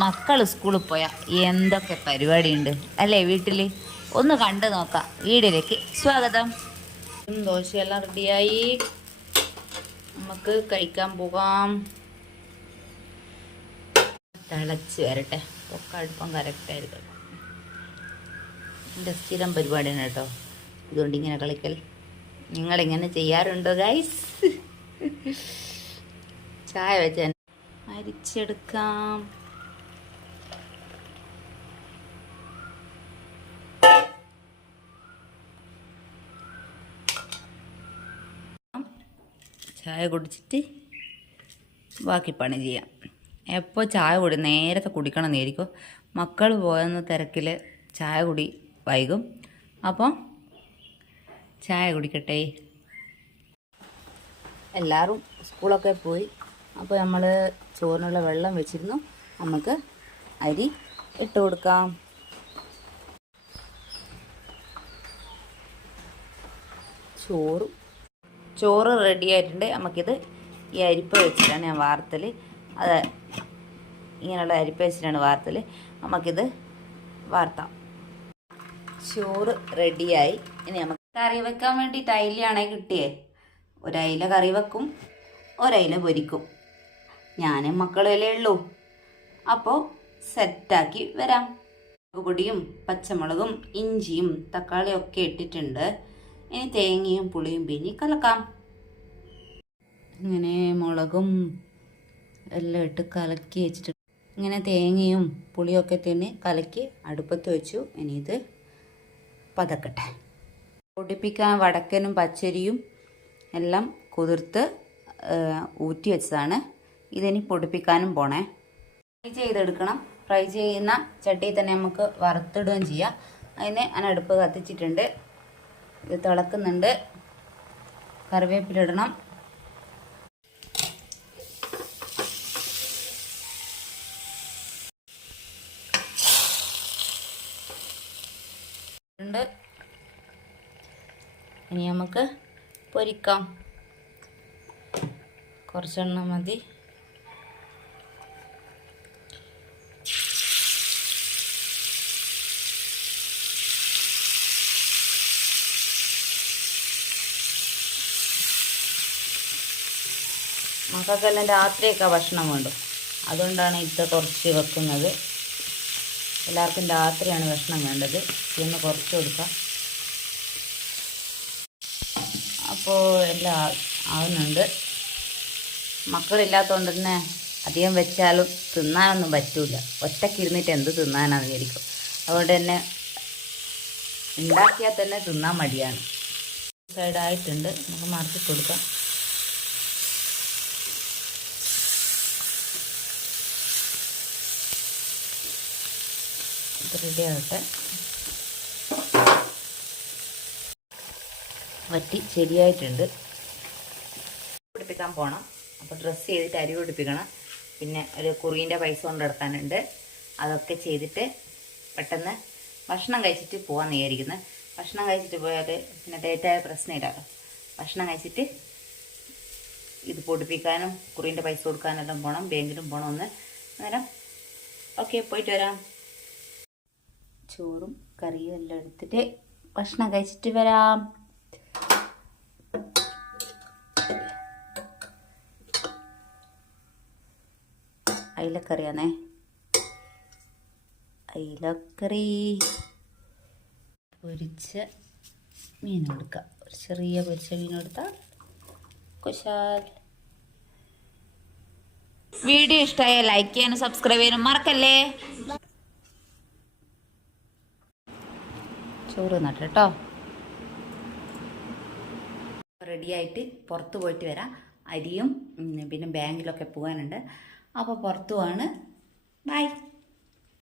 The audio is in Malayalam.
മക്കൾ സ്കൂളിൽ പോയാൽ എന്തൊക്കെ പരിപാടിയുണ്ട് അല്ലേ വീട്ടിൽ? ഒന്ന് കണ്ടു നോക്കാം. വീടിലേക്ക് സ്വാഗതം. ദോശയെല്ലാം റെഡിയായി, നമുക്ക് കഴിക്കാൻ പോകാം. തിളച്ച് വരട്ടെ, ഒക്കെ അടുപ്പം കറക്റ്റായിരിക്കും. എൻ്റെ സ്ഥിരം പരിപാടിയാണ് കേട്ടോ, ഇതുകൊണ്ട് ഇങ്ങനെ കളിക്കൽ. നിങ്ങളിങ്ങനെ ചെയ്യാറുണ്ടോ ഗൈസ്? ചായ വെച്ച് അരിച്ചെടുക്കാം. ചായ കുടിച്ചിട്ട് ബാക്കി പണി ചെയ്യാം. എപ്പോൾ ചായ നേരത്തെ കുടിക്കണം എന്നായിരിക്കും. മക്കൾ പോയെന്ന തിരക്കിൽ ചായ കുടി വൈകും. അപ്പോൾ ചായ കുടിക്കട്ടെ. എല്ലാവരും സ്കൂളൊക്കെ പോയി. അപ്പോൾ നമ്മൾ ചോറിനുള്ള വെള്ളം വെച്ചിരുന്നു. നമുക്ക് അരി ഇട്ട് കൊടുക്കാം. ചോറ് റെഡി ആയിട്ടുണ്ട്. നമുക്കിത് ഈ അരിപ്പ വെച്ചിട്ടാണ് ഞാൻ വാർത്തൽ. അത് ഇങ്ങനെയുള്ള അരിപ്പ വെച്ചിട്ടാണ് വാർത്തൽ. നമുക്കിത് വാർത്താം. ചോറ് റെഡിയായി. ഇനി നമുക്ക് കറി വെക്കാൻ വേണ്ടിയിട്ട് അയിലയാണേ കിട്ടിയേ. ഒരയില കറി വെക്കും, ഒരയില പൊരിക്കും. ഞാനും മക്കളല്ലേ ഉള്ളൂ. അപ്പോൾ സെറ്റാക്കി വരാം. പൊടിയും പച്ചമുളകും ഇഞ്ചിയും തക്കാളിയും ഒക്കെ ഇട്ടിട്ടുണ്ട്. ഇനി തേങ്ങയും പുളിയും പിഞ്ഞി കലക്കാം. ഇങ്ങനെ മുളകും എല്ലാം ഇട്ട് കലക്കി വെച്ചിട്ട് ഇങ്ങനെ തേങ്ങയും പുളിയൊക്കെ തിന്ന് കലക്കി അടുപ്പത്ത് വെച്ചു. ഇനി ഇത് പതക്കട്ടെ. പൊടിപ്പിക്കാൻ വടക്കനും പച്ചരിയും എല്ലാം കുതിർത്ത് ഊറ്റി വെച്ചതാണ്. ഇതിനി പൊടിപ്പിക്കാനും പോണേ. ഫ്രൈ ചെയ്തെടുക്കണം. ഫ്രൈ ചെയ്യുന്ന ചട്ടിയിൽ തന്നെ നമുക്ക് വറുത്തിടുകയും ചെയ്യാം. അതിന് ഞാൻ അടുപ്പ് കത്തിച്ചിട്ടുണ്ട്. ഇത് തിളക്കുന്നുണ്ട്. കറിവേപ്പിലിടണം. ഇനി നമുക്ക് പൊരിക്കാം. കുറച്ചെണ്ണം മതി. മക്കൾക്കെല്ലാം രാത്രിയൊക്കെ ഭക്ഷണം വേണ്ടു. അതുകൊണ്ടാണ് ഇത് കുറച്ച് വെക്കുന്നത്. എല്ലാവർക്കും രാത്രിയാണ് ഭക്ഷണം വേണ്ടത്. ഇതൊന്ന് കുറച്ച് കൊടുക്കാം. അപ്പോൾ എല്ലാം ആവുന്നുണ്ട്. മക്കളില്ലാത്തതുകൊണ്ട് തന്നെ അധികം വെച്ചാലും തിന്നാനൊന്നും പറ്റൂല. ഒറ്റയ്ക്ക് ഇരുന്നിട്ട് എന്ത് തിന്നാനാന്ന് വിചാരിക്കും. അതുകൊണ്ട് തന്നെ ഉണ്ടാക്കിയാൽ തന്നെ തിന്നാൻ മടിയാണ്. സൈഡായിട്ടുണ്ട്. നമുക്ക് മറിച്ച് കൊടുക്കാം. റെഡി ആകട്ടെ. വറ്റി ശരിയായിട്ടുണ്ട്. പിടിപ്പിക്കാൻ പോകണം. അപ്പോൾ ഡ്രസ്സ് ചെയ്തിട്ട് അരി പിടിപ്പിക്കണം. പിന്നെ ഒരു കുറിൻ്റെ പൈസ കൊണ്ട് എടുക്കാനുണ്ട്. അതൊക്കെ ചെയ്തിട്ട് പെട്ടെന്ന് ഭക്ഷണം കഴിച്ചിട്ട് പോകാൻ വിചാരിക്കുന്നത്. ഭക്ഷണം കഴിച്ചിട്ട് പോയാൽ പിന്നെ ഡേറ്റായ പ്രശ്നമില്ലല്ലോ. ഭക്ഷണം കഴിച്ചിട്ട് ഇത് പൊടിപ്പിക്കാനും കുറിൻ്റെ പൈസ കൊടുക്കാനെല്ലാം പോകണം. ബാങ്കിലും പോകണമെന്ന്. അന്നേരം ഓക്കെ, പോയിട്ട് വരാം. ചോറും കറിയും എല്ലാം എടുത്തിട്ട് ഭക്ഷണം കഴിച്ചിട്ട് വരാം. അയിലക്കറിയാണേ. അയിലക്കറി പൊരിച്ച മീൻ കൊടുക്കാം. ഒരു ചെറിയ പൊരിച്ച മീൻ കൊടുത്താൽ കുശാൽ. വീഡിയോ ഇഷ്ടമായ ലൈക്ക് ചെയ്യാനും സബ്സ്ക്രൈബ് ചെയ്യാനും മറക്കല്ലേ. ചോറ് നട്ട് കേട്ടോ. റെഡിയായിട്ട് പുറത്ത് പോയിട്ട് വരാം. അരിയും പിന്നെ ബാങ്കിലൊക്കെ പോകാനുണ്ട്. അപ്പോൾ പുറത്തു പോവാണ്. ബൈ.